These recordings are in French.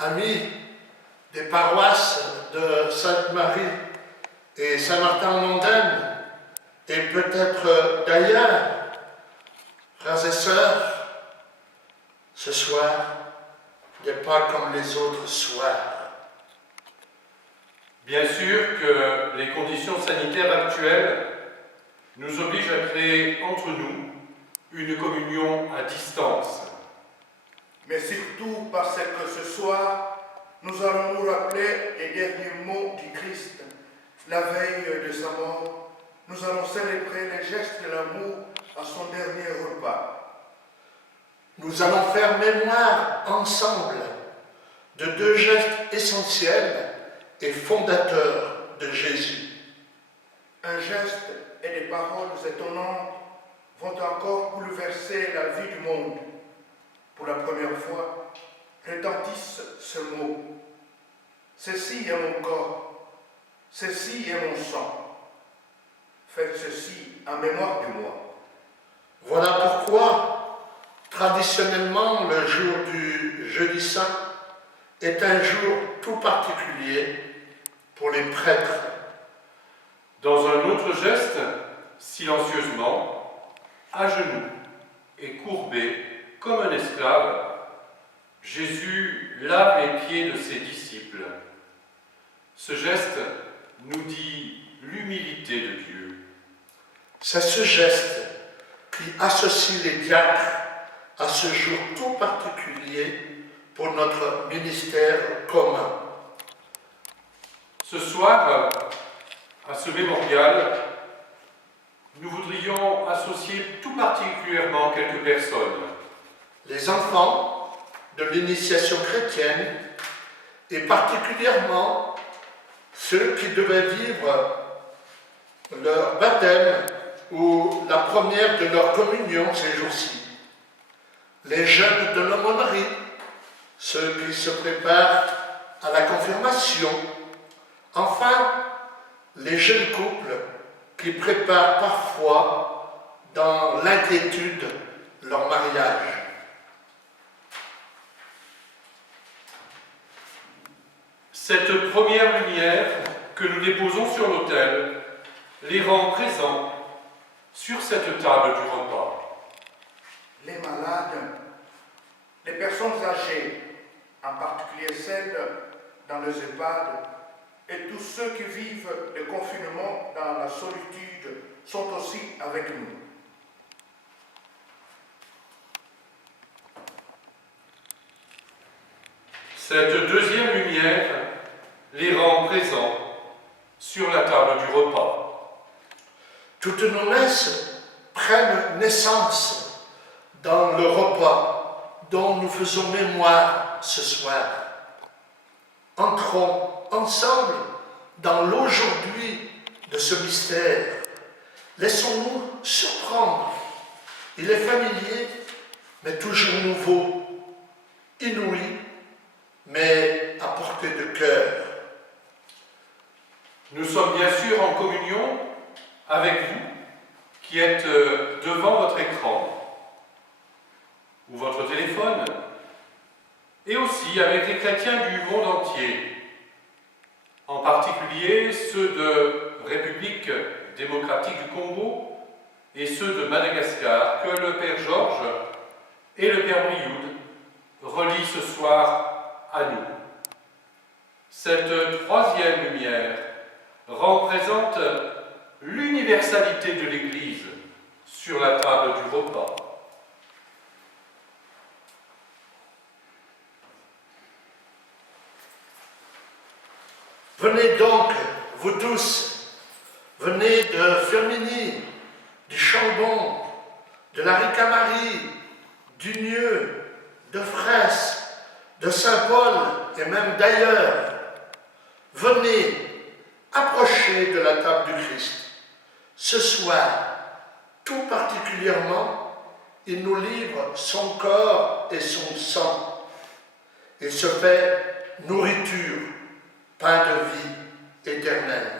amis des paroisses de Sainte-Marie et Saint-Martin-en-Mondaine, et peut-être d'ailleurs, frères et sœurs, ce soir n'est pas comme les autres soirs. Bien sûr que les conditions sanitaires actuelles nous obligent à créer entre nous une communion à distance. Mais surtout parce que ce soir, nous allons nous rappeler les derniers mots du Christ. La veille de sa mort, nous allons célébrer les gestes de l'amour à son dernier repas. Nous allons faire mémoire ensemble de deux gestes essentiels et fondateurs de Jésus. Un geste et des paroles étonnantes vont encore bouleverser la vie du monde. Pour la première fois, retentisse ce mot. Ceci est mon corps, ceci est mon sang. Faites ceci en mémoire de moi. Voilà pourquoi, traditionnellement, le jour du Jeudi Saint est un jour tout particulier pour les prêtres. Dans un autre geste, silencieusement, à genoux et courbé comme un esclave, Jésus lave les pieds de ses disciples. Ce geste nous dit l'humilité de Dieu. C'est ce geste qui associe les diacres à ce jour tout particulier pour notre ministère commun. Ce soir, à ce mémorial, nous voudrions associer tout particulièrement quelques personnes. Les enfants de l'initiation chrétienne et particulièrement ceux qui devaient vivre leur baptême ou la première de leur communion ces jours-ci. Les jeunes de l'aumônerie, ceux qui se préparent à la confirmation. Enfin, les jeunes couples qui préparent parfois dans l'inquiétude leur mariage. Cette première lumière que nous déposons sur l'autel les rend présents sur cette table du repas. Les malades, les personnes âgées, en particulier celles dans les EHPAD, et tous ceux qui vivent le confinement dans la solitude sont aussi avec nous. Cette deuxième lumière les rend présents sur la table du repas. Toutes nos messes prennent naissance dans le repas dont nous faisons mémoire ce soir. Entrons ensemble dans l'aujourd'hui de ce mystère. Laissons-nous surprendre. Il est familier, mais toujours nouveau, inouï, mais à portée de cœur. Nous sommes bien sûr en communion avec vous qui êtes devant votre écran ou votre téléphone, et aussi avec les chrétiens du monde entier, en particulier ceux de République démocratique du Congo et ceux de Madagascar, que le Père Georges et le Père Brioude relient ce soir à nous. Cette troisième lumière représente l'universalité de l'Église sur la table du repas. Venez donc, vous tous, venez de Firminy, du Chambon, de la Ricamarie, du Nieu, de Fraisse, de Saint-Paul et même d'ailleurs. Venez, approchez de la table du Christ. Ce soir, tout particulièrement, il nous livre son corps et son sang. Il se fait nourriture, pain de vie éternelle.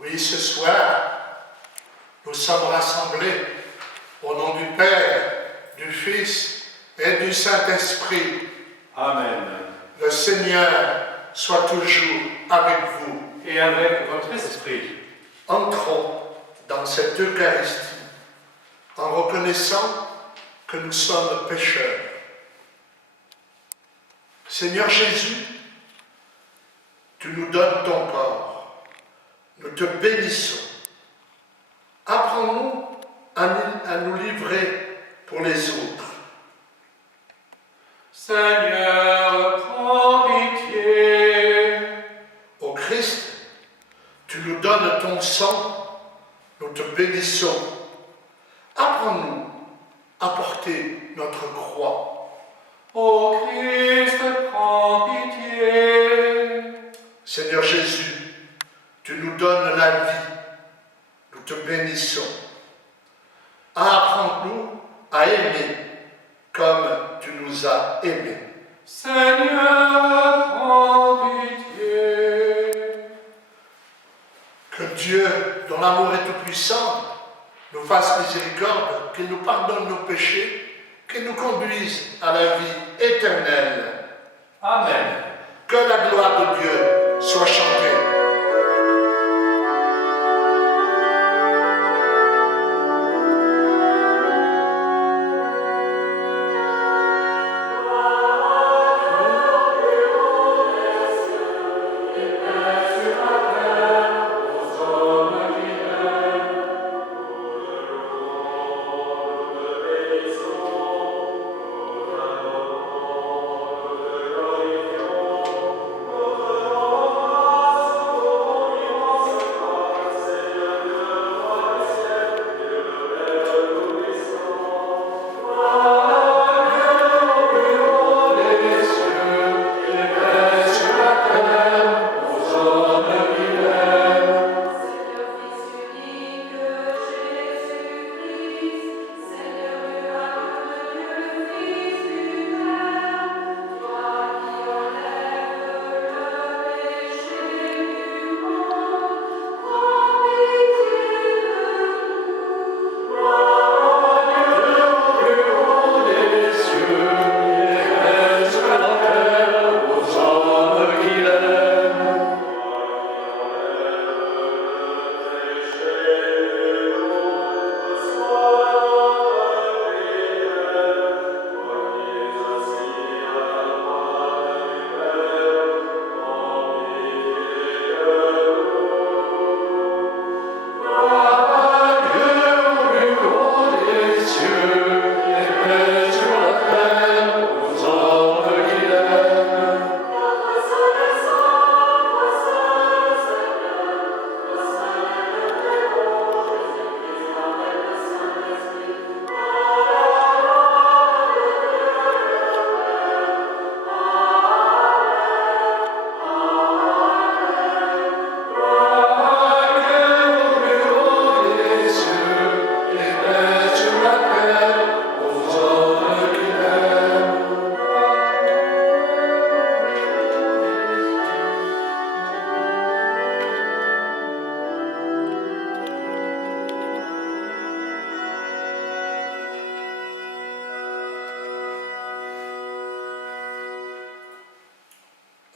Oui, ce soir, nous sommes rassemblés au nom du Père, du Fils et du Saint-Esprit. Amen. Le Seigneur soit toujours avec vous. Et avec votre esprit. Entrons dans cette Eucharistie en reconnaissant que nous sommes pécheurs. Seigneur Jésus, tu nous donnes ton corps. Nous te bénissons. Apprends-nous à nous livrer pour les autres. Seigneur, prends pitié. Ô Christ, tu nous donnes ton sang, nous te bénissons. Apprends-nous à porter notre croix. Ô Christ, prends pitié. Seigneur Jésus, tu nous donnes la vie, nous te bénissons. Apprends-nous à aimer comme tu nous as aimés. Seigneur, prends pitié. Que Dieu, dont l'amour est tout-puissant, nous fasse miséricorde, qu'il nous pardonne nos péchés, qu'il nous conduise à la vie éternelle. Amen. Que la gloire de Dieu soit chantée.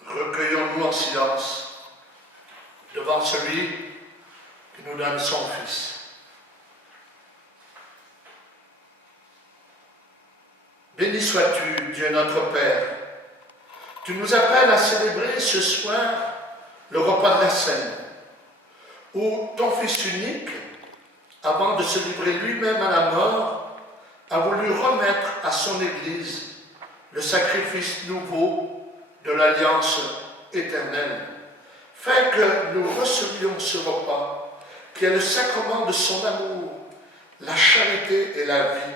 Recueillons-nous en silence devant celui qui nous donne son Fils. Béni sois-tu, Dieu notre Père. Tu nous appelles à célébrer ce soir le repas de la Seine, où ton Fils unique, avant de se livrer lui-même à la mort, a voulu remettre à son Église le sacrifice nouveau de l'alliance éternelle. Fais que nous recevions ce repas, qui est le sacrement de son amour, la charité et la vie.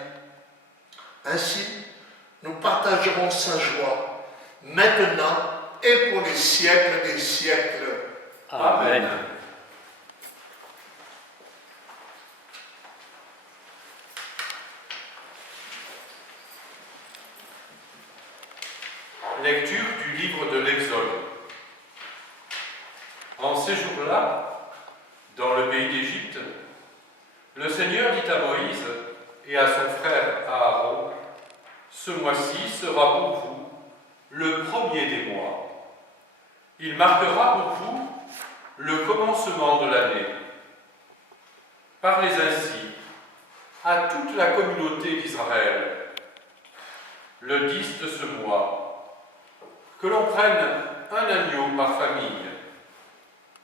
Ainsi, nous partagerons sa joie, maintenant et pour les siècles des siècles. Amen. Lecture du livre de l'Exode. En ces jours-là, dans le pays d'Égypte, le Seigneur dit à Moïse et à son frère Aaron, « Ce mois-ci sera pour vous le premier des mois. Il marquera pour vous le commencement de l'année. Parlez ainsi à toute la communauté d'Israël. Le 10 de ce mois, que l'on prenne un agneau par famille,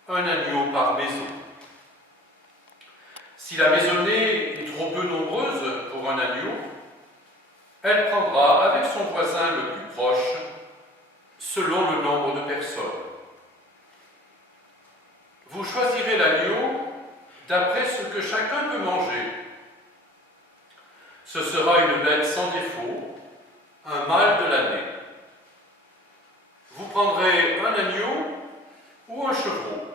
un agneau par maison. Si la maisonnée est trop peu nombreuse pour un agneau, elle prendra avec son voisin le plus proche, selon le nombre de personnes. Vous choisirez l'agneau d'après ce que chacun peut manger. Ce sera une bête sans défaut, un mâle de l'année. Vous prendrez un agneau ou un chevreau.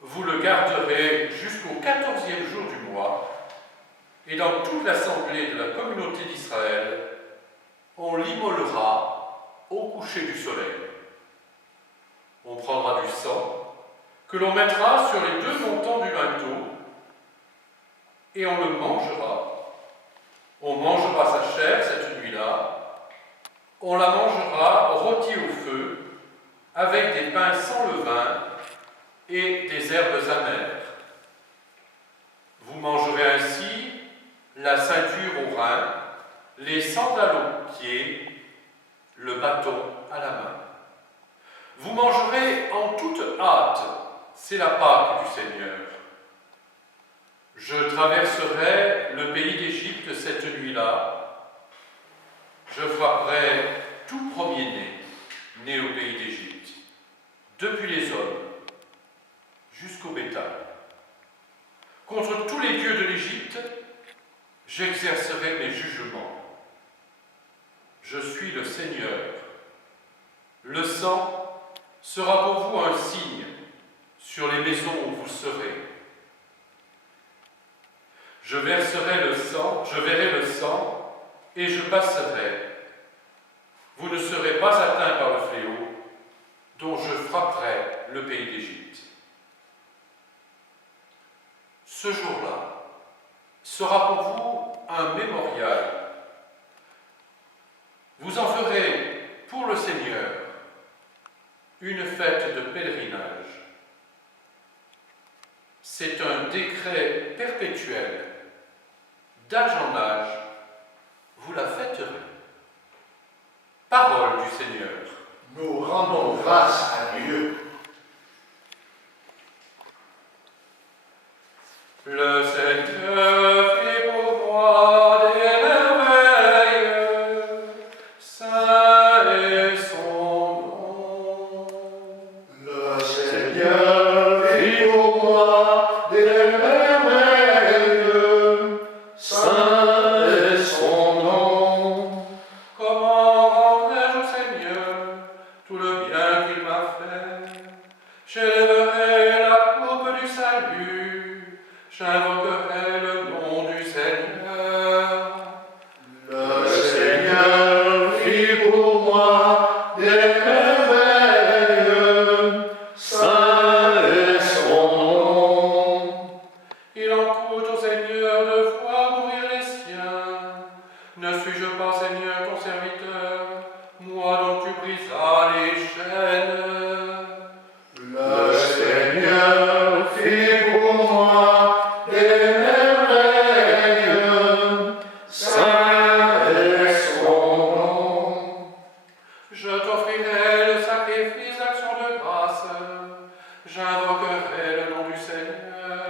Vous le garderez jusqu'au 14e jour du mois, et dans toute l'assemblée de la communauté d'Israël, on l'immolera au coucher du soleil. On prendra du sang, que l'on mettra sur les deux montants du linteau, et on le mangera. On mangera sa chair cette nuit-là, on la mangera rôtie au feu, avec des pains sans levain et des herbes amères. Vous mangerez ainsi la ceinture au rein, les sandales aux pieds, le bâton à la main. Vous mangerez en toute hâte, c'est la Pâque du Seigneur. Je traverserai le pays d'Égypte cette nuit-là. Je frapperai tout premier-né, né au pays d'Égypte, depuis les hommes jusqu'au bétail. Contre tous les dieux de l'Égypte, j'exercerai mes jugements. Je suis le Seigneur. Le sang sera pour vous un signe sur les maisons où vous serez. Je verserai le sang, je verrai le sang, et je passerai. Vous ne serez pas atteints par le fléau, dont je frapperai le pays d'Égypte. Ce jour-là sera pour vous un mémorial. Vous en ferez pour le Seigneur une fête de pèlerinage. C'est un décret perpétuel. D'âge en âge, vous la fêterez. Parole du Seigneur. Nous rendons grâce à Dieu. Le Seigneur fait pour moi des merveilles, saint est son nom. Le Seigneur fit pour moi des merveilles, saint est son nom. Comment rendrai-je au Seigneur tout le bien qu'il m'a fait? J'élèverai la coupe du salut, j'invoquerai le nom du Seigneur. Le Seigneur fit pour moi des merveilles, saint est son nom. Il en coûte au Seigneur de voir mourir les siens. Ne suis-je pas, Seigneur, ton serviteur, moi dont tu brisas les chaînes? Le Seigneur fit pour moi des merveilles, saint est son nom. Je t'offrirai le sacrifice d'action de grâce, j'invoquerai le nom du Seigneur,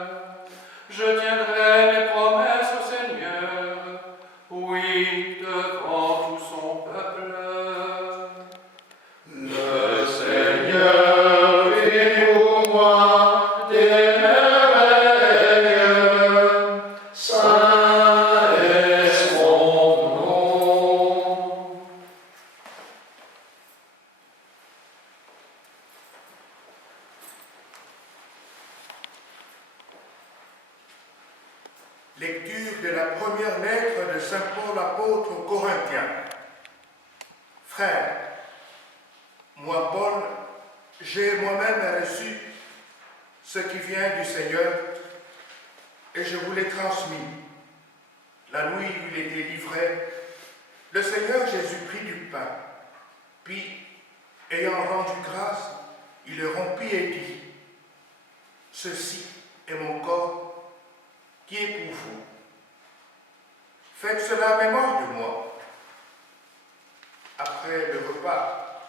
je tiendrai mes promesses au Seigneur, oui, devant tout son peuple. Le Seigneur fit pour moi des merveilles, saint est son nom. Lecture de la première lettre de Saint Paul apôtre aux Corinthiens. Frères, moi Paul, j'ai moi-même reçu ce qui vient du Seigneur et je vous l'ai transmis. La nuit où il était livré, le Seigneur Jésus prit du pain, puis, ayant rendu grâce, il le rompit et dit, « Ceci est mon corps qui est pour vous. Faites cela en mémoire de moi. » Après le repas,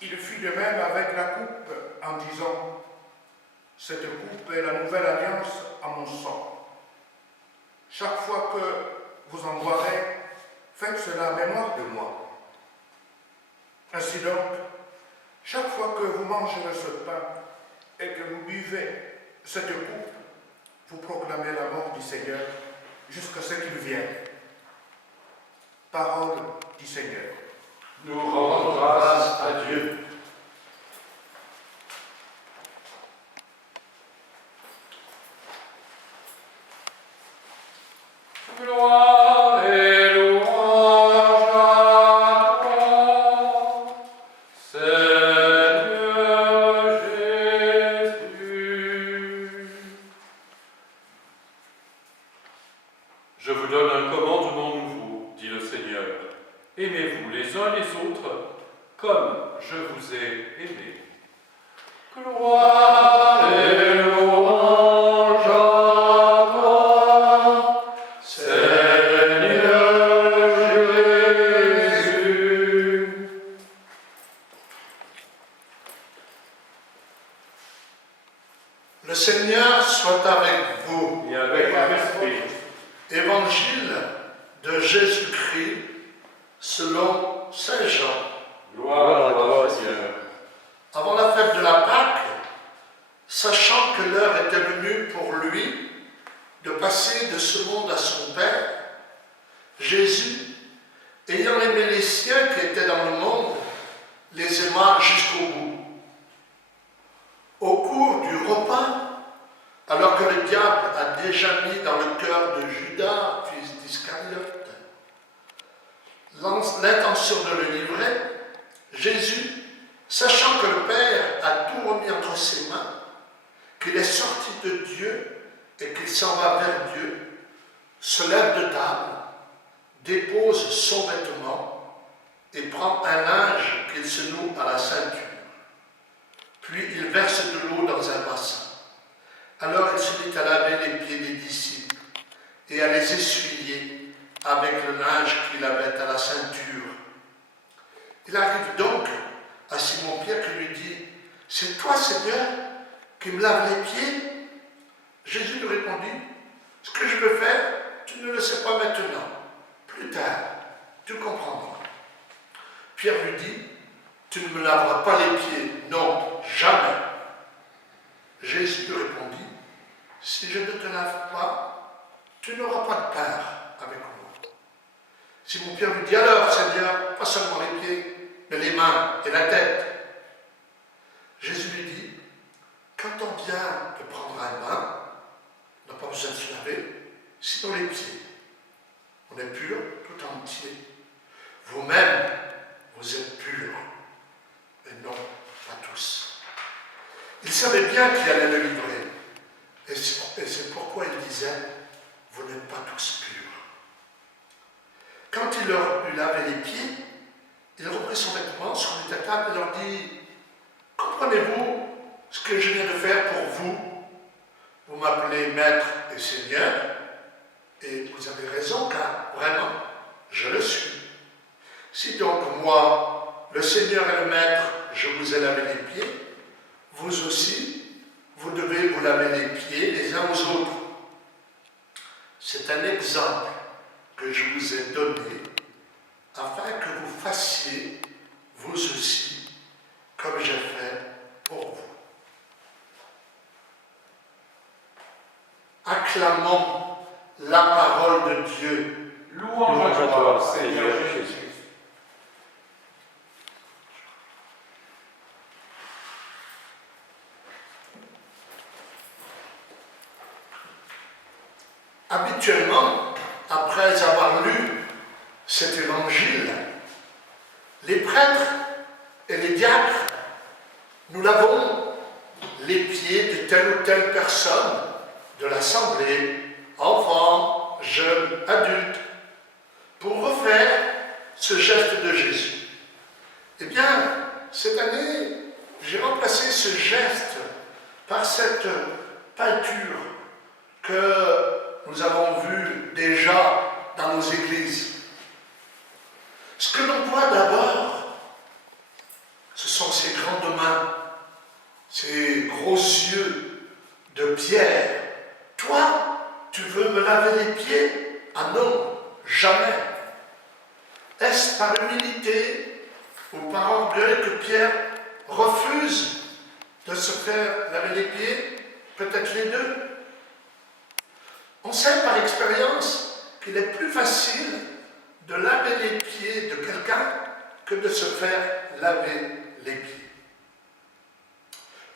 il fit de même avec la coupe en disant, « Cette coupe est la nouvelle alliance à mon sang. Chaque fois que vous en boirez, faites cela en mémoire de moi. Ainsi donc, chaque fois que vous mangerez ce pain et que vous buvez cette coupe, vous proclamez la mort du Seigneur jusqu'à ce qu'il vienne. » Parole du Seigneur. Nous rendons grâce à Dieu. Gloire et louange à toi, Seigneur Jésus. Je vous donne un commandement nouveau, dit le Seigneur. Aimez-vous les uns les autres comme je vous ai aimés. Gloire et louange à toi, Seigneur Jésus. Le Seigneur soit avec vous. Et avec votre esprit. Évangile de Jésus-Christ selon Saint Jean. Gloire à toi, Seigneur. Avant la fête de la Pâque, sachant que l'heure était venue pour lui de passer de ce monde à son Père, Jésus, ayant aimé les siens qui étaient dans le monde, les aima jusqu'au bout. Au cours du repas, alors que le diable a déjà mis dans le cœur de Judas, fils d'Iscariote, l'intention de le livrer, Jésus, sachant que le Père a tout remis entre ses mains, qu'il est sorti de Dieu et qu'il s'en va vers Dieu, se lève de table, dépose son vêtement et prend un linge qu'il se noue à la ceinture. Puis il verse de l'eau dans un bassin. Alors il se mit à laver les pieds des disciples et à les essuyer avec le linge qu'il avait à la ceinture. Il arrive donc à Simon-Pierre qui lui dit, « C'est toi, Seigneur, qui me laves les pieds ?» Jésus lui répondit, « Ce que je veux faire, tu ne le sais pas maintenant. Plus tard, tu comprendras. » Pierre lui dit, « Tu ne me laveras pas les pieds. Non, jamais. » Jésus lui répondit, « Si je ne te lave pas, tu n'auras pas de part avec moi. » Simon-Pierre lui dit, « Alors, Seigneur, pas seulement les pieds, mais les mains et la tête. » Jésus lui dit, « Quand on vient de prendre un bain, on n'a pas besoin de se laver, sinon les pieds. On est pur tout entier. Vous-même, vous êtes purs, mais non, pas tous. » Il savait bien qu'il allait le livrer, et c'est pourquoi il disait, « Vous n'êtes pas tous purs. » Quand il leur eut lavé les pieds, il reprit son vêtement, se remit à table et leur dit, « Comprenez-vous ce que je viens de faire pour vous? Vous m'appelez Maître et Seigneur, et vous avez raison, car vraiment, je le suis. Si donc moi, le Seigneur et le Maître, je vous ai lavé les pieds, vous aussi, vous devez vous laver les pieds les uns aux autres. C'est un exemple que je vous ai donné, afin que vous fassiez, vous aussi, comme j'ai fait pour vous. Acclamons la parole de Dieu. Louange à toi, Seigneur Jésus. Habituellement, après avoir lu cet évangile, les prêtres et les diacres, nous l'avons les pieds de telle ou telle personne de l'assemblée, enfants, jeunes, adultes, pour refaire ce geste de Jésus. Eh bien, cette année, j'ai remplacé ce geste par cette peinture que nous avons vue déjà dans nos églises. Ce que l'on voit d'abord, ce sont ces grandes mains, ces gros yeux de pierre. Toi, tu veux me laver les pieds? Ah non, jamais. Est-ce par humilité ou par orgueil que Pierre refuse de se faire laver les pieds? Peut-être les deux. On sait par expérience qu'il est plus facile de laver les pieds de quelqu'un que de se faire laver les pieds.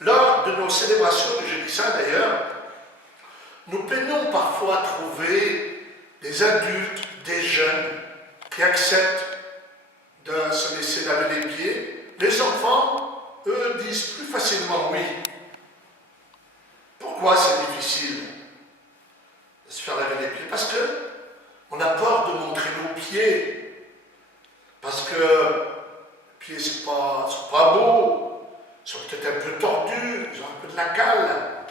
Lors de nos célébrations de Jeudi Saint d'ailleurs, nous peinons parfois à trouver des adultes, des jeunes qui acceptent de se laisser laver les pieds. Les enfants, eux, disent plus facilement oui. Pourquoi c'est difficile de se faire laver les pieds? Parce que on a peur de montrer nos pieds. Parce que les pieds, c'est pas beau. Ils sont peut-être un peu tordus, ils ont un peu de la cale.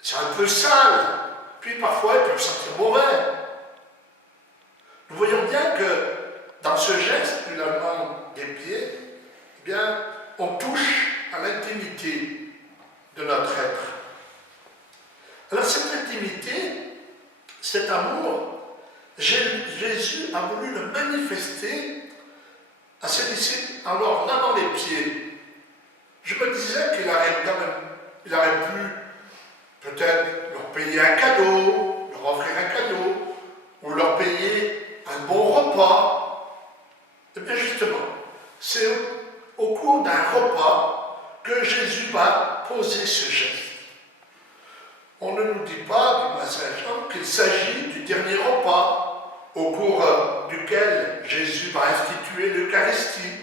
C'est un peu sale. Puis parfois, ils peuvent sentir mauvais. Nous voyons bien que dans ce geste du lavement des pieds, eh bien, on touche à l'intimité de notre être. Alors cette intimité, cet amour, Jésus a voulu le manifester à ses disciples en leur lavant les pieds. Je me disais qu'il aurait pu peut-être leur payer un cadeau, leur offrir un cadeau, ou leur payer un bon repas. Et bien justement, c'est au cours d'un repas que Jésus va poser ce geste. On ne nous dit pas du Saint Jean qu'il s'agit du dernier repas au cours duquel Jésus va instituer l'Eucharistie.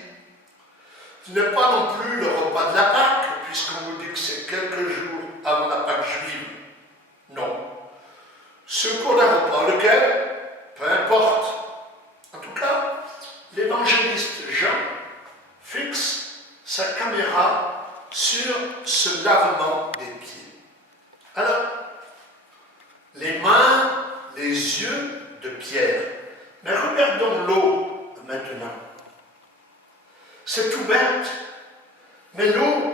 Ce n'est pas non plus le repas de la Pâque, puisqu'on nous dit que c'est quelques jours avant la Pâque juive. Non. Ce cours d'un repas, lequel, peu importe. En tout cas, l'évangéliste Jean fixe sa caméra sur ce lavement des pieds. Alors, les mains, les yeux de Pierre. Mais regardons l'eau maintenant. C'est tout bête, mais l'eau,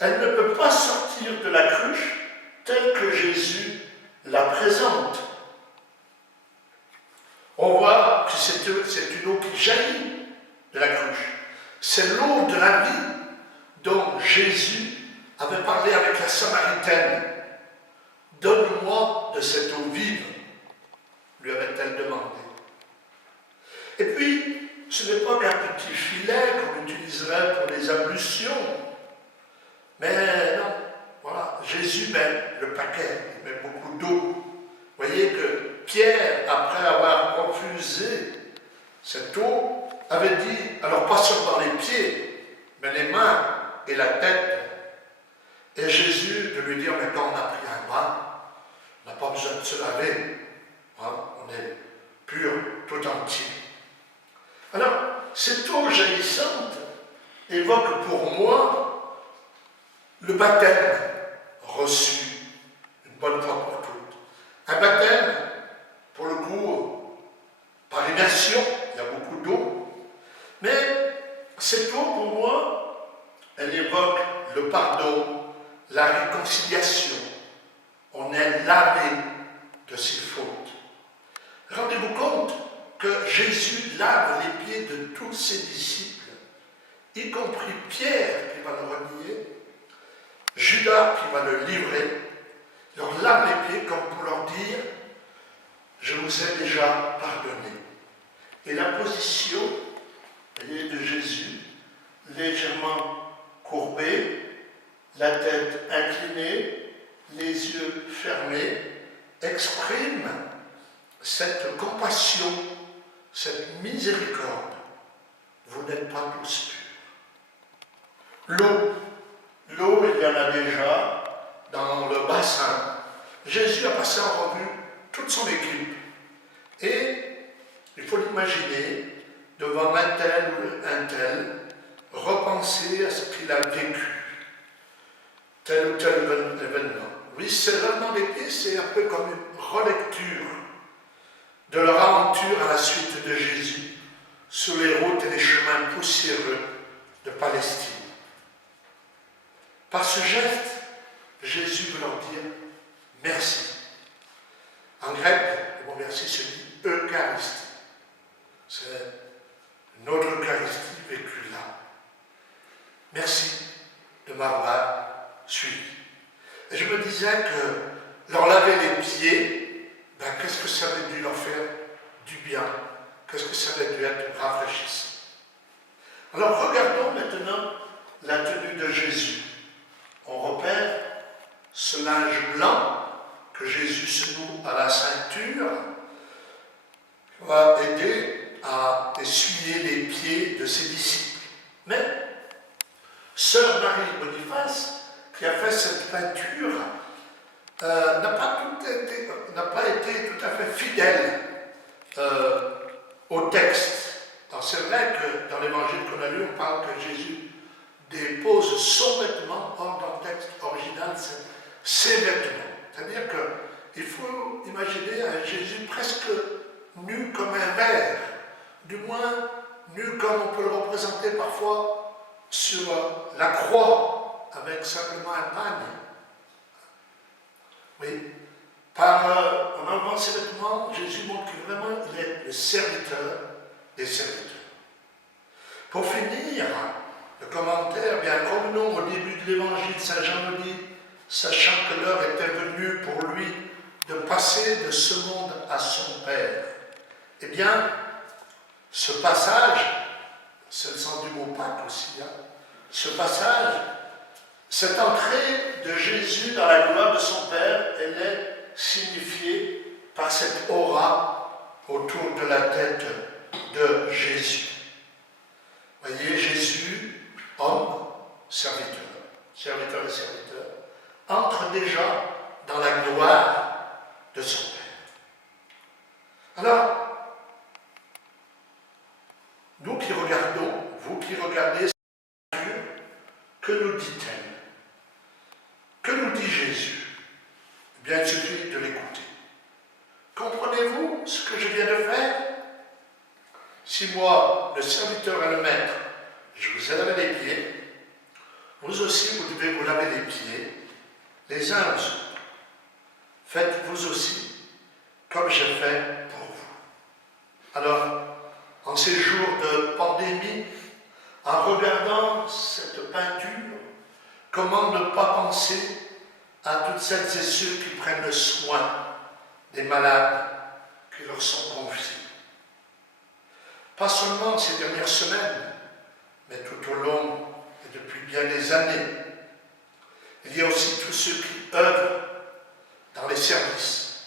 elle ne peut pas sortir de la cruche telle que Jésus la présente. On voit que c'est une eau qui jaillit de la cruche. C'est l'eau de la vie dont Jésus avait parlé avec la Samaritaine. Donne-moi de cette eau vive, lui avait-elle demandé. Et puis, ce n'est pas qu'un petit filet qu'on utiliserait pour les ablutions. Mais non, voilà, Jésus met le paquet, il met beaucoup d'eau. Vous voyez que Pierre, après avoir refusé cette eau, avait dit, alors pas seulement les pieds, mais les mains et la tête. Et Jésus de lui dire, mais quand on a pris un bain, on n'a pas besoin de se laver. Hein, on est pur tout entier. Alors, cette eau jaillissante évoque pour moi le baptême reçu une bonne fois pour toutes. Un baptême, pour le coup, par immersion, il y a beaucoup d'eau, mais cette eau, pour moi, elle évoque le pardon, la réconciliation. On est lavé de ses fautes. Rendez-vous compte que Jésus lave les pieds de tous ses disciples, y compris Pierre qui va le renier, Judas qui va le livrer, leur lave les pieds comme pour leur dire « Je vous ai déjà pardonné ». Et la position, elle est de Jésus, légèrement courbée, la tête inclinée, les yeux fermés, exprime cette compassion, cette miséricorde. Vous n'êtes pas tous purs. L'eau L'eau, il y en a déjà dans le bassin. Jésus a passé en revue toute son équipe. Et il faut l'imaginer devant un tel ou un tel, repenser à ce qu'il a vécu, tel ou tel événement. Oui, c'est vraiment des pieds, c'est un peu comme une relecture de leur aventure à la suite de Jésus sur les routes et les chemins poussiéreux de Palestine. Par ce geste, Jésus veut leur dire merci. En grec, le mot merci se dit Eucharistie. C'est notre Eucharistie vécue là. Merci de m'avoir suivi. Et je me disais que leur laver les pieds, qu'est-ce que ça avait dû leur faire du bien? Qu'est-ce que ça avait dû être rafraîchissant? Alors regardons maintenant la tenue de Jésus. On repère ce linge blanc que Jésus se noue à la ceinture va aider à essuyer les pieds de ses disciples. Mais sœur Marie Boniface, qui a fait cette peinture, n'a pas été tout à fait fidèle au texte. Alors c'est vrai que dans l'évangile qu'on a lu, on parle que Jésus dépose son vêtement, or dans le texte original, c'est ses vêtements. C'est-à-dire qu'il faut imaginer un Jésus presque nu comme un verre, du moins nu comme on peut le représenter parfois sur la croix, avec simplement un pagne. Oui, en enlevant ses vêtements, Jésus montre que vraiment il est le serviteur des serviteurs. Pour finir, le commentaire, bien revenons au début de l'évangile, Saint Jean nous dit, sachant que l'heure était venue pour lui de passer de ce monde à son Père. Eh bien, ce passage, c'est le sens du mot Pâques aussi, ce passage, cette entrée de Jésus dans la gloire de son Père, elle est signifiée par cette aura autour de la tête de Jésus. Voyez, Jésus, homme, serviteur des serviteurs, entre déjà dans la gloire de son Père. Alors, nous qui regardons, vous qui regardez cette nature, que nous dit-elle? Que nous dit Jésus? Eh bien, il suffit de l'écouter. Comprenez-vous ce que je viens de faire? Si moi, le serviteur et le maître, je vous ai lavé les pieds, vous aussi, vous devez vous laver les pieds, les uns aux autres. Faites vous aussi comme j'ai fait pour vous. Alors, en ces jours de pandémie, en regardant cette peinture, comment ne pas penser à toutes celles et ceux qui prennent le soin des malades qui leur sont confiés. Pas seulement ces dernières semaines, mais tout au long et depuis bien des années. Il y a aussi tous ceux qui œuvrent dans les services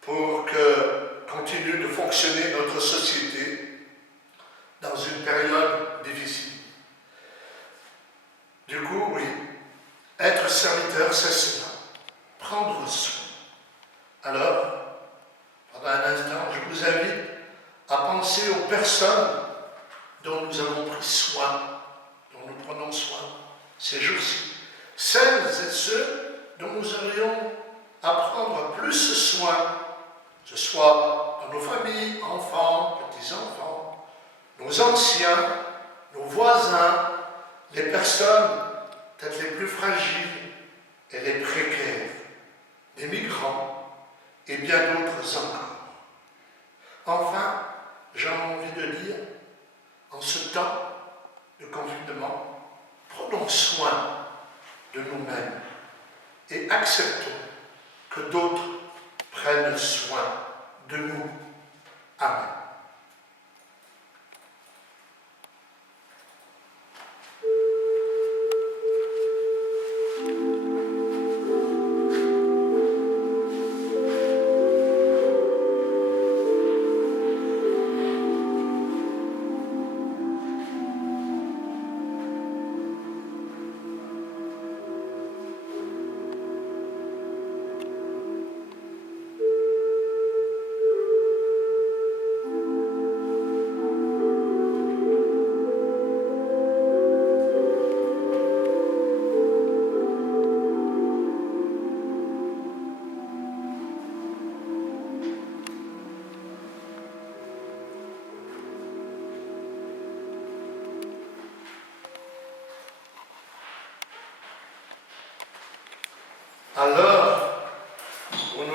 pour que continue de fonctionner notre société dans une période difficile. Du coup, oui, être serviteur, c'est cela, prendre soin. Alors, pendant un instant, je vous invite à penser aux personnes dont nous avons pris soin, dont nous prenons soin ces jours-ci. Celles et ceux dont nous aurions à prendre plus soin, que ce soit dans nos familles, enfants, petits-enfants, nos anciens, nos voisins, les personnes peut-être les plus fragiles et les précaires, les migrants et bien d'autres encore. Enfin, j'ai envie de dire, en ce temps de confinement, prenons soin de nous-mêmes et acceptons que d'autres prennent soin de nous. Amen.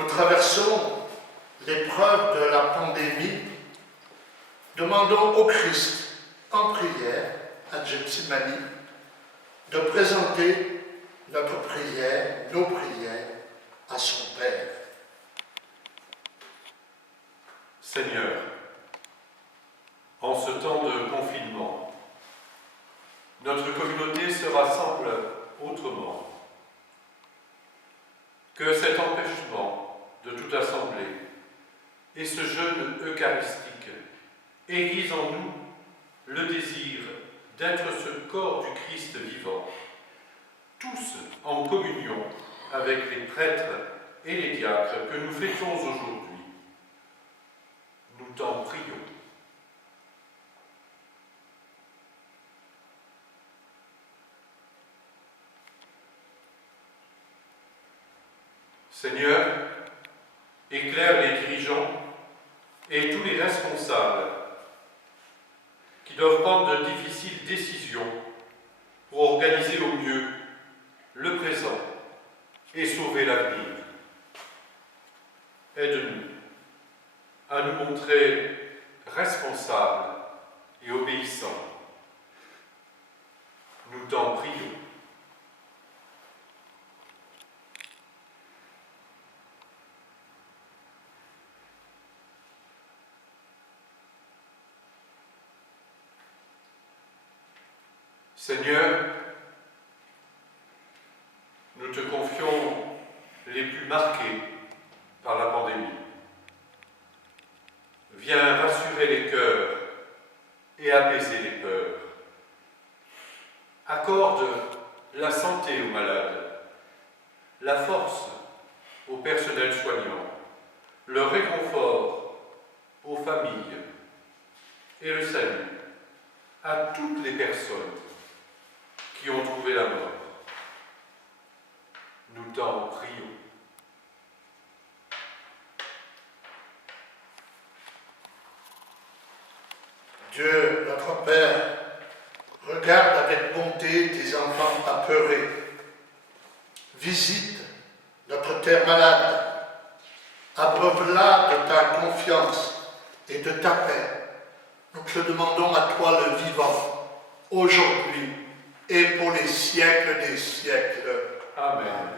nous traversons l'épreuve de la pandémie, demandons au Christ, en prière, à Gethsémani, de présenter notre prière, nos prières, à son Père. Seigneur, en ce temps de confinement, notre communauté se rassemble autrement. Que cet empêchement de toute assemblée et ce jeûne eucharistique aiguisent en nous le désir d'être ce corps du Christ vivant, tous en communion avec les prêtres et les diacres que nous fêtons aujourd'hui. Nous t'en prions. Seigneur, éclaire les dirigeants et tous les responsables qui doivent prendre de difficiles décisions pour organiser au mieux le présent et sauver l'avenir. Aide-nous à nous montrer responsables et obéissants. Nous t'en prions. Seigneur, nous te confions les plus marqués par la pandémie. Viens rassurer les cœurs et apaiser les peurs. Accorde la santé aux malades, la force au personnel soignant, le réconfort aux familles et le salut à toutes les personnes qui ont trouvé la mort. Nous t'en prions. Dieu, notre Père, regarde avec bonté tes enfants apeurés. Visite notre terre malade. Abreuve-la de ta confiance et de ta paix. Nous te demandons à toi le vivant, aujourd'hui et pour les siècles des siècles. Amen.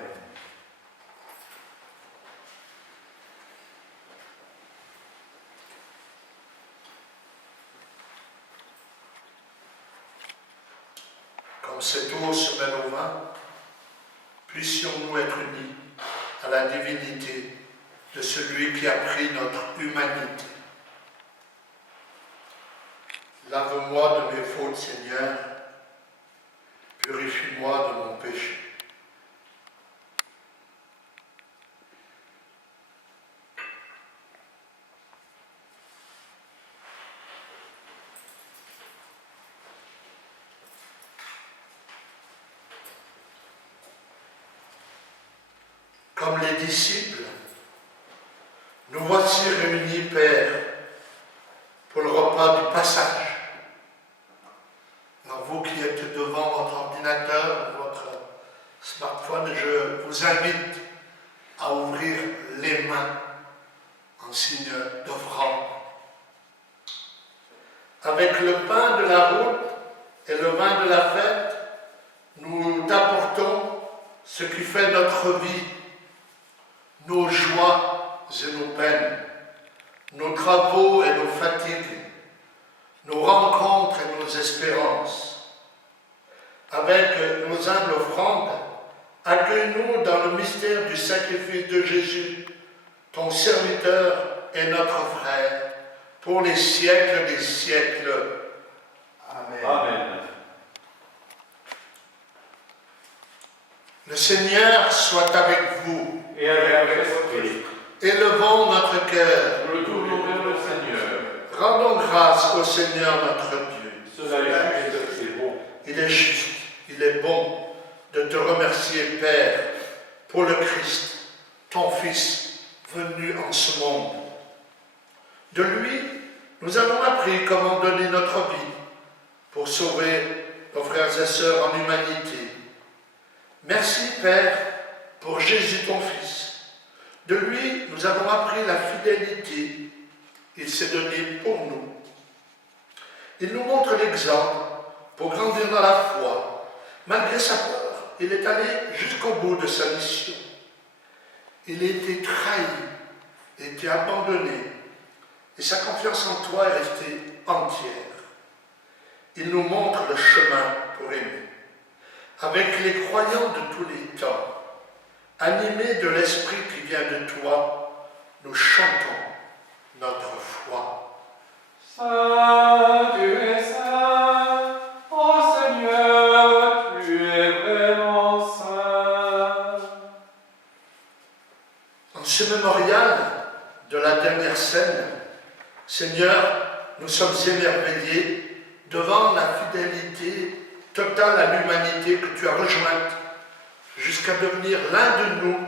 Comme cette eau se mêle au vin, puissions-nous être unis à la divinité de celui qui a pris notre humanité. Lave-moi de mes fautes, Seigneur, purifie-moi de mon péché. Comme les disciples, nous voici réunis, Père, pour le repas du passage. Alors vous qui êtes devant votre ordinateur, votre smartphone, je vous invite à ouvrir les mains en signe d'offrande. Avec le pain de la route et le vin de la fête, nous t'apportons ce qui fait notre vie, nos joies et nos peines, nos travaux et nos fatigues, nos rencontres et nos espérances. Avec nos humbles offrandes, accueille-nous dans le mystère du sacrifice de Jésus, ton serviteur et notre frère, pour les siècles des siècles. Amen. Amen. Le Seigneur soit avec vous. Et avec l'esprit. Élevons notre cœur. Nous le tournons vers le Seigneur. Rendons grâce au Seigneur notre Dieu. Cela est juste et bon. Il est juste, il est bon de te remercier, Père, pour le Christ, ton Fils, venu en ce monde. De lui, nous avons appris comment donner notre vie pour sauver nos frères et sœurs en humanité. Merci, Père, pour Jésus, ton Fils. De lui, nous avons appris la fidélité. Il s'est donné pour nous. Il nous montre l'exemple pour grandir dans la foi. Malgré sa peur, il est allé jusqu'au bout de sa mission. Il a été trahi, il a été abandonné, et sa confiance en toi est restée entière. Il nous montre le chemin pour aimer. Avec les croyants de tous les temps, animés de l'Esprit qui vient de toi, nous chantons notre foi. Saint, tu es saint, ô Seigneur, tu es vraiment saint. En ce mémorial de la dernière scène, Seigneur, nous sommes émerveillés devant la fidélité totale à l'humanité que tu as rejointe jusqu'à devenir l'un de nous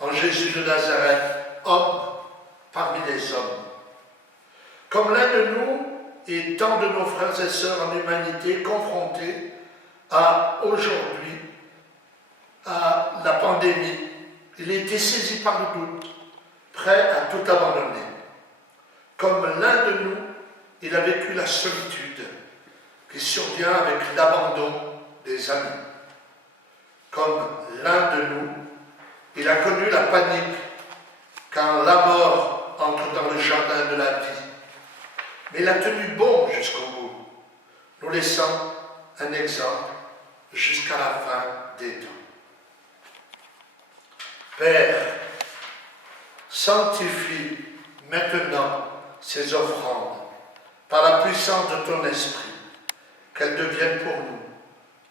en Jésus de Nazareth, homme parmi les hommes. Comme l'un de nous et tant de nos frères et sœurs en humanité confrontés à aujourd'hui, à la pandémie, il a été saisi par le doute, prêt à tout abandonner. Comme l'un de nous, il a vécu la solitude qui survient avec l'abandon des amis. Comme l'un de nous, il a connu la panique quand la mort entre dans le jardin de la vie. Mais il a tenu bon jusqu'au bout, nous laissant un exemple jusqu'à la fin des temps. Père, sanctifie maintenant ces offrandes par la puissance de ton esprit, qu'elles deviennent pour nous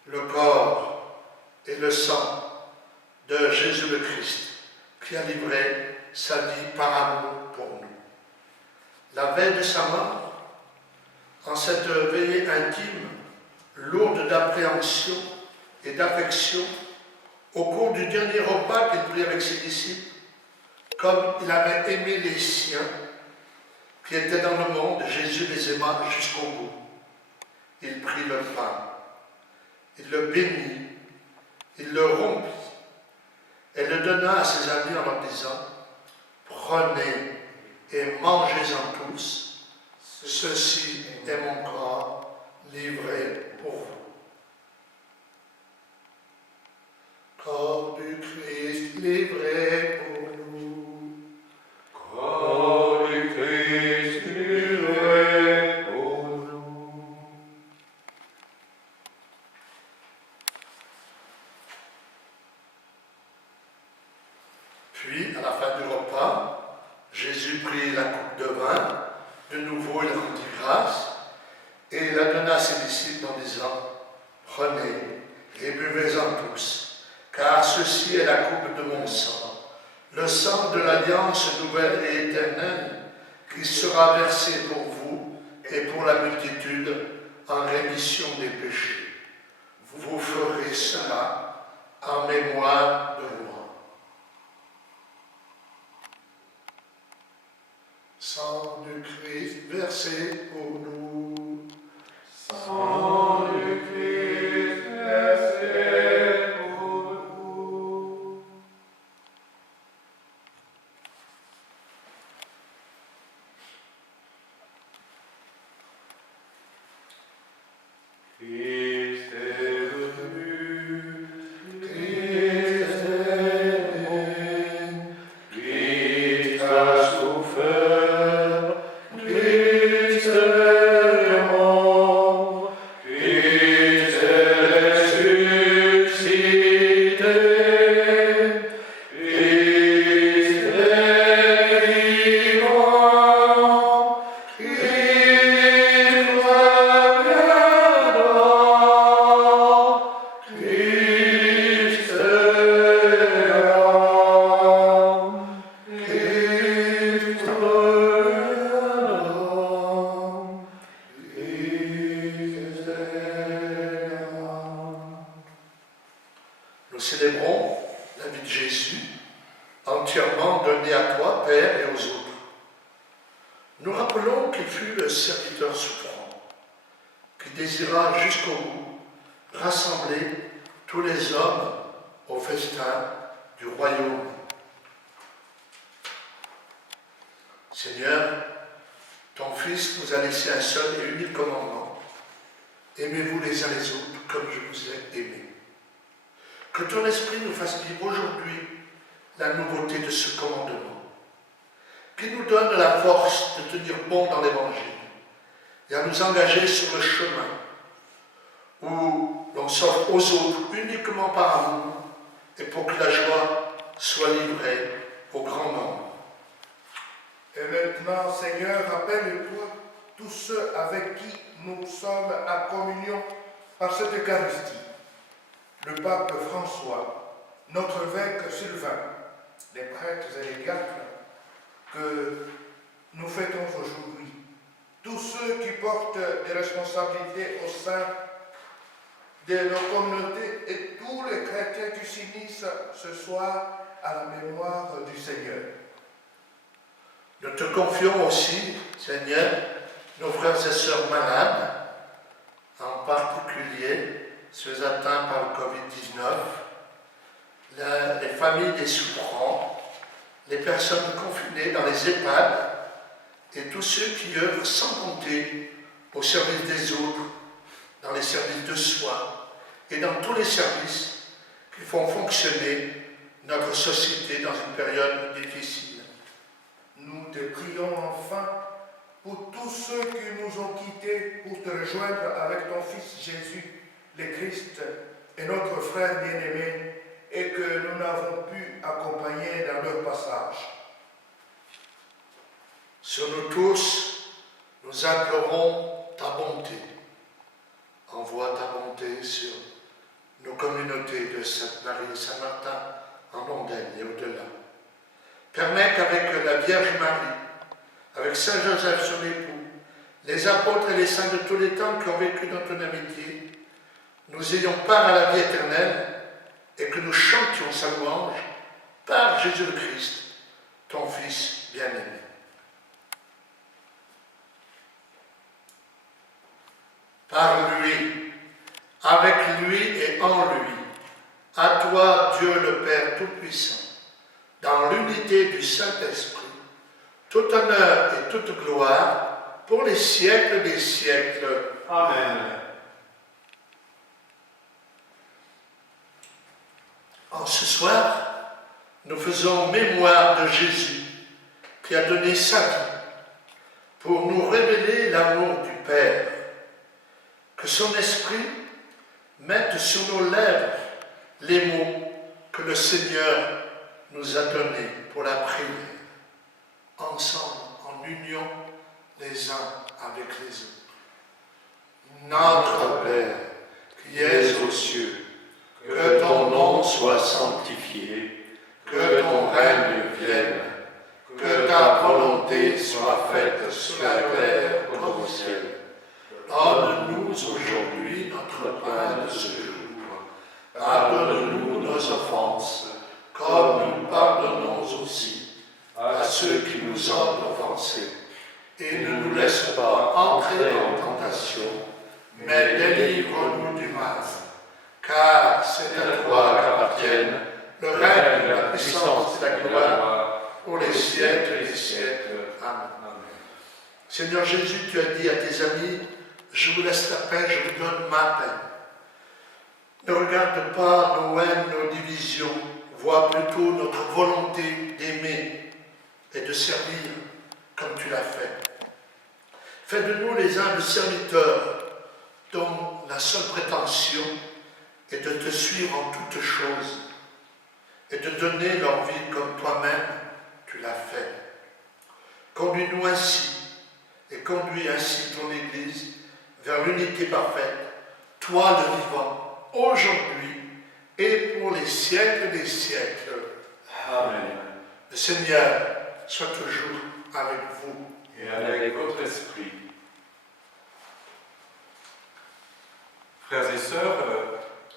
le corps et le sang de Jésus le Christ, qui a livré sa vie par amour pour nous. La veille de sa mort, en cette veillée intime, lourde d'appréhension et d'affection, au cours du dernier repas qu'il prit avec ses disciples, comme il avait aimé les siens qui étaient dans le monde, Jésus les aima jusqu'au bout. Il prit le pain, il le bénit, il le rompit et le donna à ses amis en leur disant « Prenez et mangez-en tous, ceci est mon corps livré pour vous. » Corps du Christ livré pour nous. Corps du Christ livré pour nous. Puis, à la fin du repas, Jésus prit la coupe de vin, de nouveau il rendit grâce, et il la donna à ses disciples en disant « Prenez et buvez-en tous, car ceci est la coupe de mon sang, le sang de l'alliance nouvelle et éternelle, qui sera versé pour vous et pour la multitude en rémission des péchés. Vous ferez cela en mémoire de moi. » Sang du Christ versé pour nous. Sang du Christ versé pour nous. Christ est venu, Christ est né, Christ a souffert, Christ est mort, Christ est ressuscité, Christ est vivant, Christ reviendra, Christ est l'âme, Christ reviendra, Christ est l'âme. Nous célébrons la vie de Jésus, entièrement donnée à toi, Père, et aux autres. Nous rappelons qu'il fut le serviteur souffrant, qui désira jusqu'au bout rassembler tous les hommes au festin du royaume. Seigneur, ton Fils nous a laissé un seul et unique commandement. Aimez-vous les uns les autres comme je vous ai aimés. Que ton esprit nous fasse vivre aujourd'hui la nouveauté de ce commandement. Qu'il nous donne la force de tenir bon dans l'Évangile et à nous engager sur le chemin où l'on s'offre aux autres uniquement par amour et pour que la joie soit livrée au grand nombre. Et maintenant, Seigneur, rappelle-toi tous ceux avec qui nous sommes en communion par cette Eucharistie. Le pape François, notre évêque Sylvain, les prêtres et les diacres que nous fêtons aujourd'hui, tous ceux qui portent des responsabilités au sein de nos communautés et tous les chrétiens qui s'unissent ce soir à la mémoire du Seigneur. Nous te confions aussi, Seigneur, nos frères et sœurs malades, en particulier ceux atteints par le Covid-19, les familles des souffrants, les personnes confinées dans les EHPAD et tous ceux qui œuvrent sans compter au service des autres, dans les services de soins et dans tous les services qui font fonctionner notre société dans une période difficile. Nous te prions enfin pour tous ceux qui nous ont quittés pour te rejoindre avec ton Fils Jésus, le Christ, et notre frère bien-aimé, et que nous n'avons pu accompagner dans leur passage. Sur nous tous, nous implorons ta bonté. Envoie ta bonté sur nos communautés de Sainte-Marie et Saint-Martin, en Mondaine et au-delà. Permets qu'avec la Vierge Marie, avec Saint Joseph son époux, les apôtres et les saints de tous les temps qui ont vécu dans ton amitié, nous ayons part à la vie éternelle et que nous chantions sa louange par Jésus le Christ, ton Fils bien-aimé. Par lui, avec lui et en lui, à toi, Dieu le Père Tout-Puissant, dans l'unité du Saint-Esprit, tout honneur et toute gloire pour les siècles des siècles. Amen. En ce soir, nous faisons mémoire de Jésus qui a donné sa vie pour nous révéler l'amour du Père. Que son esprit mette sur nos lèvres les mots que le Seigneur nous a donnés pour la prière, ensemble, en union les uns avec les autres. Notre Père, qui es aux cieux, que ton nom soit sanctifié, que ton règne vienne, que ta volonté soit faite sur la terre comme au ciel. Donne-nous aujourd'hui notre pain de ce jour. Pardonne-nous nos offenses, comme nous pardonnons aussi à ceux qui nous ont offensés. Et ne nous laisse pas entrer en tentation, mais délivre-nous du mal. Car c'est à toi qu'appartiennent le règne, la puissance et la gloire pour les siècles et les siècles. Amen. Seigneur Jésus, tu as dit à tes amis, je vous laisse la paix, je vous donne ma paix. Ne regarde pas nos haines, nos divisions, vois plutôt notre volonté d'aimer et de servir comme tu l'as fait. Fais de nous les humbles serviteurs dont la seule prétention est de te suivre en toutes choses et de donner leur vie comme toi-même tu l'as fait. Conduis-nous ainsi et conduis ainsi ton Église vers l'unité parfaite, toi le vivant, aujourd'hui et pour les siècles des siècles. Amen. Le Seigneur soit toujours avec vous. Et avec votre esprit. Frères et sœurs,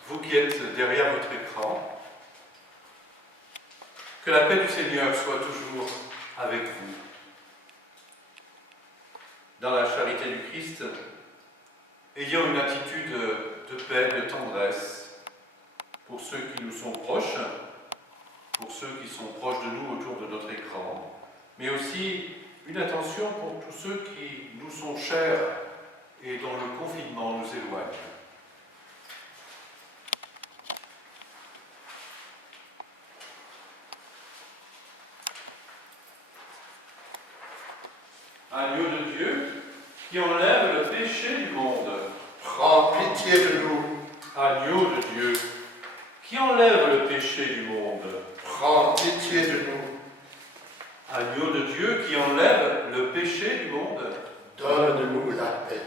vous qui êtes derrière votre écran, que la paix du Seigneur soit toujours avec vous. Dans la charité du Christ, ayons une attitude de paix, de tendresse pour ceux qui nous sont proches, pour ceux qui sont proches de nous autour de notre écran, mais aussi une attention pour tous ceux qui nous sont chers et dont le confinement nous éloigne. Agneau de Dieu qui enlève le péché du monde. Prends pitié de nous. Agneau de Dieu qui enlève le péché du monde. Prends pitié de nous. Agneau de Dieu qui enlève le péché du monde. Donne-nous la paix.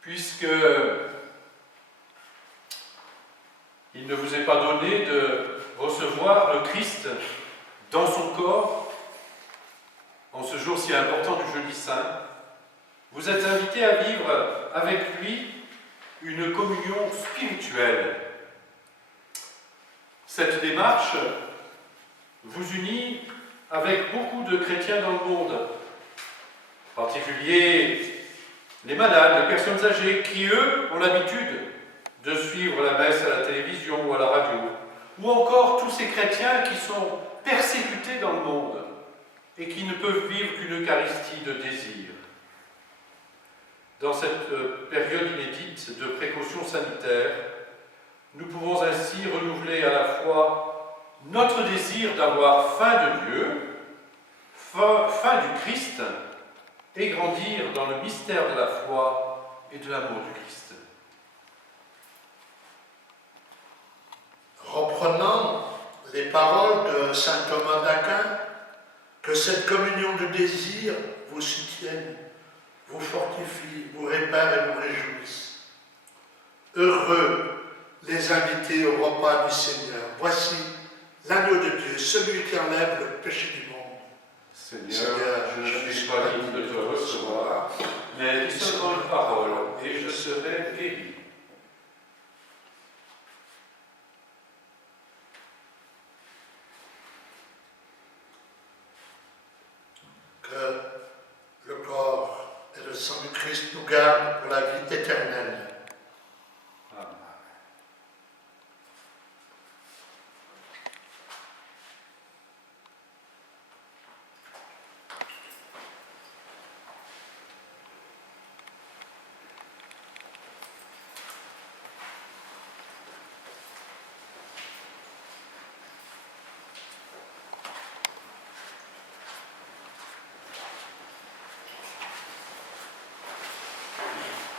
Puisque il ne vous est pas donné de recevoir le Christ dans son corps, en ce jour si important du jeudi saint, vous êtes invités à vivre avec lui une communion spirituelle. Cette démarche vous unit avec beaucoup de chrétiens dans le monde, en particulier les malades, les personnes âgées, qui eux ont l'habitude de suivre la messe à la télévision ou à la radio, ou encore tous ces chrétiens qui sont persécutés dans le monde et qui ne peuvent vivre qu'une Eucharistie de désir. Dans cette période inédite de précaution sanitaire, nous pouvons ainsi renouveler à la fois notre désir d'avoir faim de Dieu, faim du Christ, et grandir dans le mystère de la foi et de l'amour du Christ. Reprenant les paroles de saint Thomas d'Aquin, que cette communion de désir vous soutienne, vous fortifie, vous répare et vous réjouisse. Heureux les invités au repas du Seigneur. Voici l'agneau de Dieu, celui qui enlève le péché du monde. Seigneur, je ne suis pas digne de te recevoir, mais dis seulement une parole, et je serai guéri. Que le corps et le sang du Christ nous gardent pour la vie éternelle. Amen.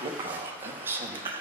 Le corps et le sang du Christ.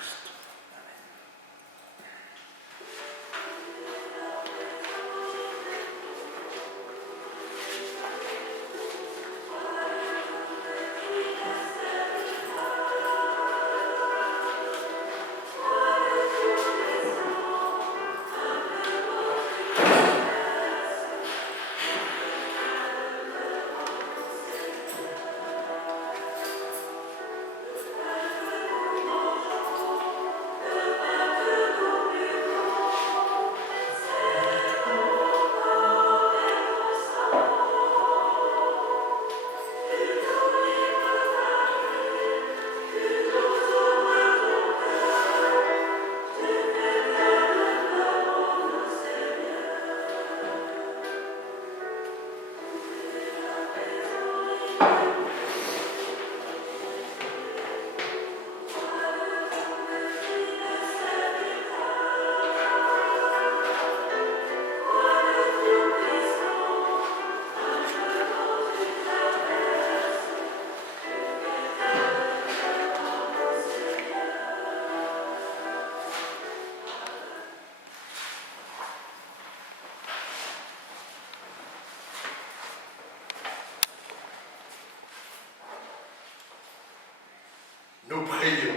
Nous prions.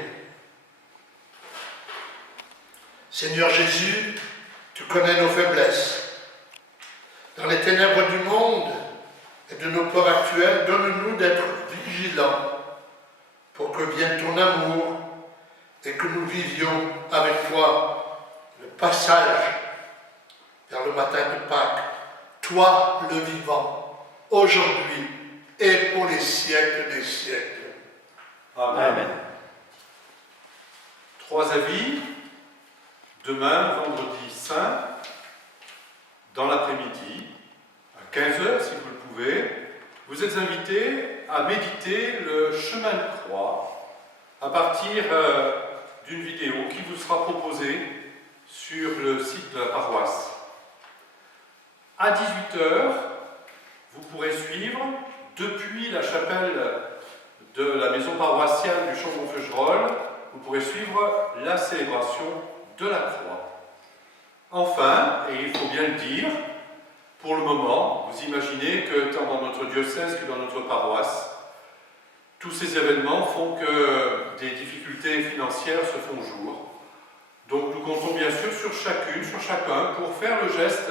Seigneur Jésus, tu connais nos faiblesses. Dans les ténèbres du monde et de nos peurs actuelles, donne-nous d'être vigilants pour que vienne ton amour et que nous vivions avec toi le passage vers le matin de Pâques, toi le vivant, aujourd'hui et pour les siècles des siècles. Amen. Trois avis. Demain, vendredi saint, dans l'après-midi, à 15 h si vous le pouvez, vous êtes invités à méditer le chemin de croix à partir d'une vidéo qui vous sera proposée sur le site de la paroisse. À 18 h, vous pourrez suivre depuis la chapelle de la maison paroissiale du Chambon-Feugerolles, vous pourrez suivre la célébration de la croix. Enfin, et il faut bien le dire, pour le moment, vous imaginez que tant dans notre diocèse que dans notre paroisse, tous ces événements font que des difficultés financières se font jour. Donc nous comptons bien sûr sur chacune, sur chacun, pour faire le geste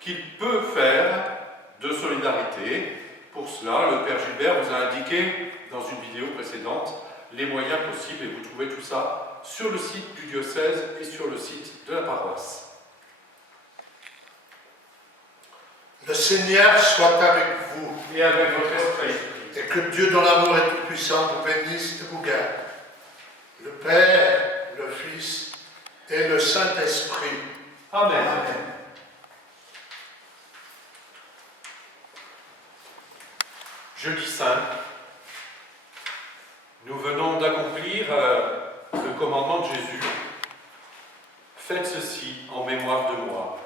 qu'il peut faire de solidarité. Pour cela, le Père Gilbert vous a indiqué dans une vidéo précédente les moyens possibles et vous trouvez tout ça sur le site du diocèse et sur le site de la paroisse. Le Seigneur soit avec vous Et avec votre esprit. et que Dieu dans l'amour et tout-puissant vous bénisse et vous garde. Le Père, le Fils et le Saint-Esprit. Amen. Amen. Jeudi Saint, nous venons d'accomplir le commandement de Jésus. Faites ceci en mémoire de moi.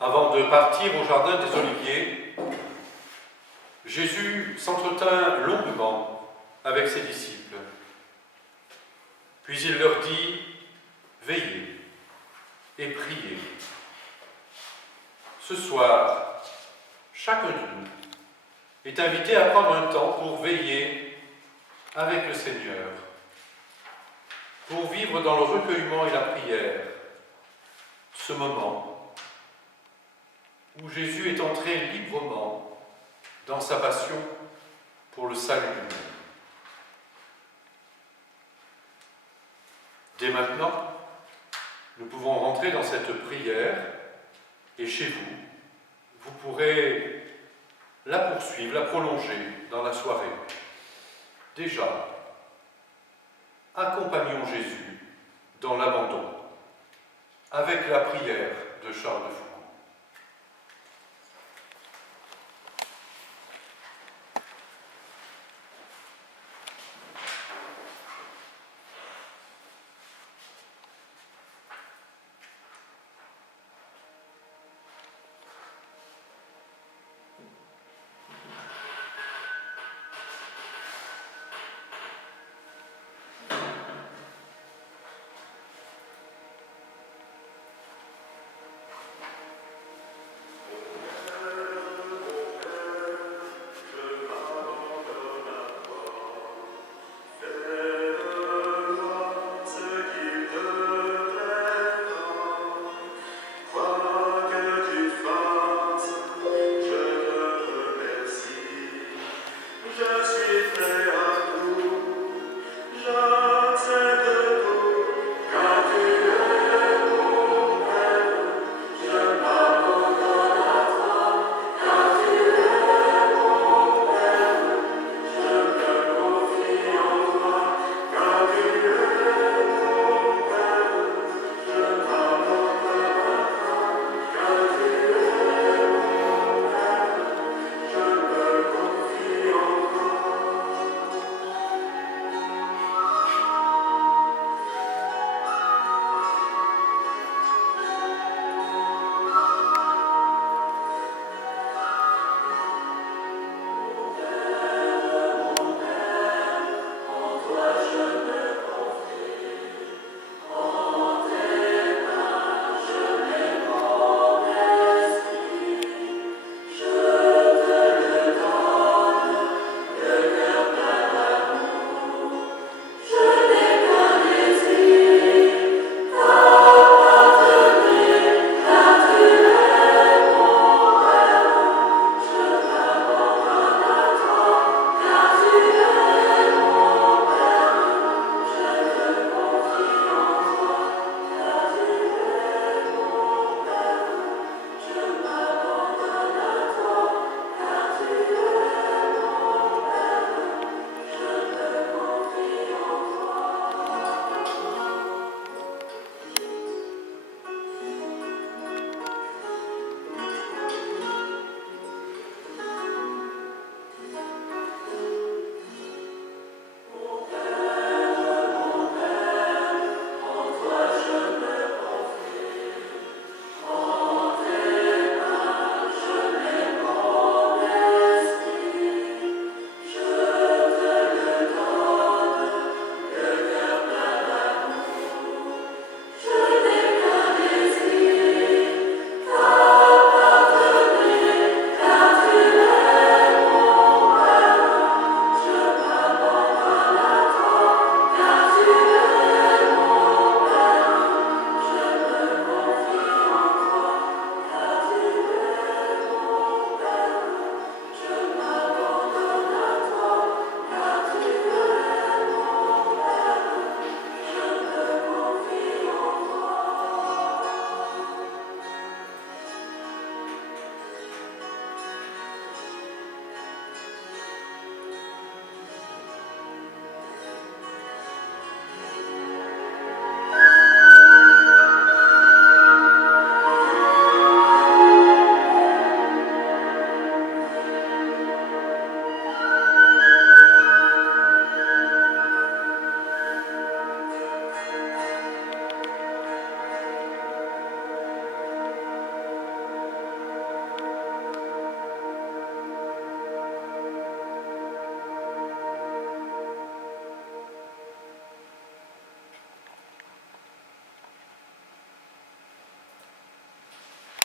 Avant de partir au jardin des Oliviers, Jésus s'entretint longuement avec ses disciples. Puis il leur dit « Veillez et priez. » Ce soir, chacun de nous est invité à prendre un temps pour veiller avec le Seigneur, pour vivre dans le recueillement et la prière, ce moment où Jésus est entré librement dans sa passion pour le salut du monde. Dès maintenant, nous pouvons rentrer dans cette prière et chez vous, vous pourrez la poursuivre, la prolonger dans la soirée. Déjà, accompagnons Jésus dans l'abandon avec la prière de Charles de Foucault.